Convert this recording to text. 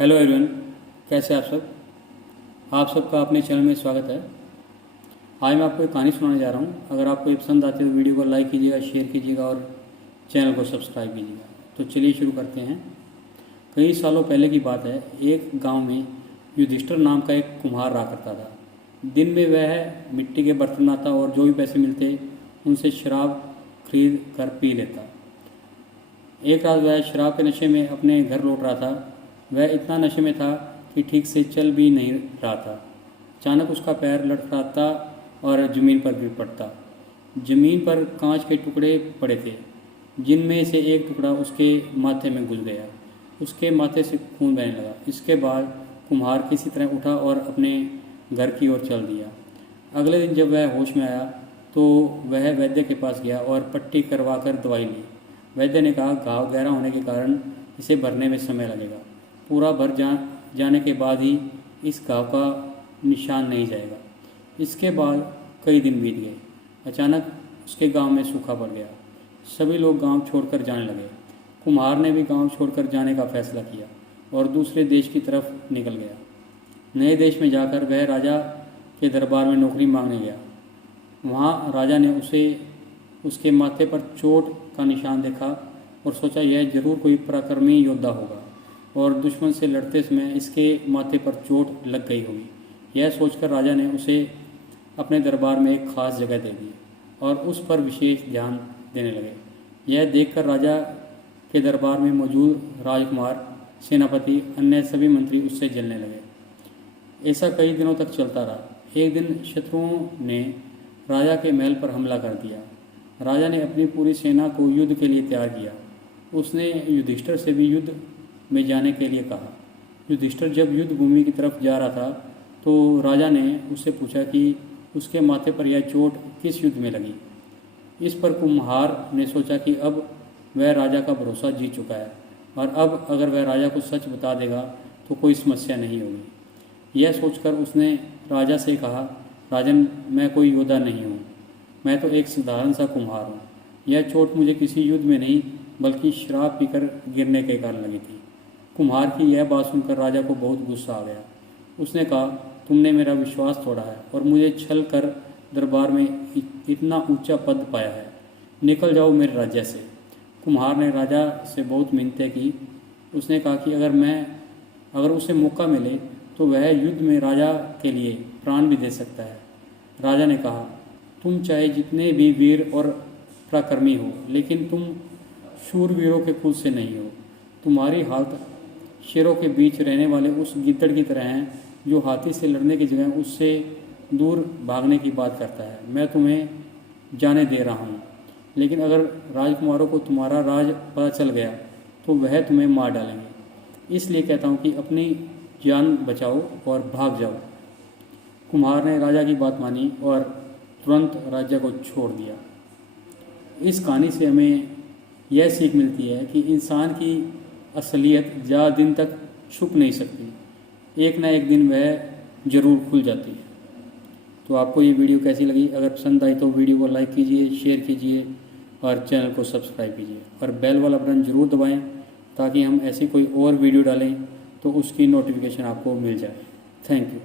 Hello everyone, कैसे आप सब। आप सबका अपने चैनल में स्वागत है। आज मैं आपको एक कहानी सुनाने जा रहा हूँ। अगर आपको ये पसंद आती है तो वीडियो को लाइक कीजिएगा, शेयर कीजिएगा और चैनल को सब्सक्राइब कीजिएगा। तो चलिए शुरू करते हैं। कई सालों पहले की बात है। एक गांव में युधिष्ठिर नाम का एक कुम्हार रहा करता था। दिन में वह मिट्टी के बर्तन बनाता और जो भी पैसे मिलते उनसे शराब खरीद कर पी लेता। एक रात वह शराब के नशे में अपने घर लौट रहा था। वह इतना नशे में था कि ठीक से चल भी नहीं रहा था। अचानक उसका पैर लड़खड़ाता और ज़मीन पर गिर पड़ता। ज़मीन पर कांच के टुकड़े पड़े थे, जिनमें से एक टुकड़ा उसके माथे में घुस गया। उसके माथे से खून बहने लगा। इसके बाद कुम्हार किसी तरह उठा और अपने घर की ओर चल दिया। अगले दिन जब वह होश में आया तो वह वैद्य के पास गया और पट्टी करवा कर दवाई ली। वैद्य ने कहा, घाव गहरा होने के कारण इसे भरने में समय लगेगा। पूरा भर जाने के बाद ही इस घाव का निशान नहीं जाएगा। इसके बाद कई दिन बीत गए। अचानक उसके गांव में सूखा पड़ गया। सभी लोग गांव छोड़कर जाने लगे। कुम्हार ने भी गांव छोड़कर जाने का फैसला किया और दूसरे देश की तरफ निकल गया। नए देश में जाकर वह राजा के दरबार में नौकरी मांगने गया। वहाँ राजा ने उसके माथे पर चोट का निशान देखा और सोचा यह जरूर कोई पराक्रमी योद्धा होगा और दुश्मन से लड़ते समय इसके माथे पर चोट लग गई होगी। यह सोचकर राजा ने उसे अपने दरबार में एक खास जगह दे दी और उस पर विशेष ध्यान देने लगे। यह देखकर राजा के दरबार में मौजूद राजकुमार, सेनापति, अन्य सभी मंत्री उससे जलने लगे। ऐसा कई दिनों तक चलता रहा। एक दिन शत्रुओं ने राजा के महल पर हमला कर दिया। राजा ने अपनी पूरी सेना को युद्ध के लिए तैयार किया। उसने युधिष्ठिर से भी युद्ध में जाने के लिए कहा। युधिष्ठिर जब युद्ध भूमि की तरफ जा रहा था तो राजा ने उससे पूछा कि उसके माथे पर यह चोट किस युद्ध में लगी। इस पर कुम्हार ने सोचा कि अब वह राजा का भरोसा जीत चुका है और अब अगर वह राजा को सच बता देगा तो कोई समस्या नहीं होगी। यह सोचकर उसने राजा से कहा, राजन, मैं कोई योद्धा नहीं हूँ, मैं तो एक साधारण सा कुम्हार हूँ। यह चोट मुझे किसी युद्ध में नहीं बल्कि शराब पीकर गिरने के कारण लगी थी। कुम्हार की यह बात सुनकर राजा को बहुत गुस्सा आ गया। उसने कहा, तुमने मेरा विश्वास तोड़ा है और मुझे छल कर दरबार में इतना ऊंचा पद पाया है। निकल जाओ मेरे राज्य से। कुम्हार ने राजा से बहुत मिन्नतें की। उसने कहा कि अगर उसे मौका मिले तो वह युद्ध में राजा के लिए प्राण भी दे सकता है। राजा ने कहा, तुम चाहे जितने भी वीर और पराक्रमी हो, लेकिन तुम शूरवीरों के कुल से नहीं हो। तुम्हारी हालत शेरों के बीच रहने वाले उस गिद्दड़ की तरह है जो हाथी से लड़ने की जगह उससे दूर भागने की बात करता है। मैं तुम्हें जाने दे रहा हूँ, लेकिन अगर राजकुमारों को तुम्हारा राज पता चल गया तो वह तुम्हें मार डालेंगे। इसलिए कहता हूँ कि अपनी जान बचाओ और भाग जाओ। कुम्हार ने राजा की बात मानी और तुरंत राज्य को छोड़ दिया। इस कहानी से हमें यह सीख मिलती है कि इंसान की असलियत ज़्यादा दिन तक छुप नहीं सकती। एक ना एक दिन वह ज़रूर खुल जाती है। तो आपको ये वीडियो कैसी लगी? अगर पसंद आई तो वीडियो को लाइक कीजिए, शेयर कीजिए और चैनल को सब्सक्राइब कीजिए और बेल वाला बटन ज़रूर दबाएं ताकि हम ऐसी कोई और वीडियो डालें तो उसकी नोटिफिकेशन आपको मिल जाए। Thank you.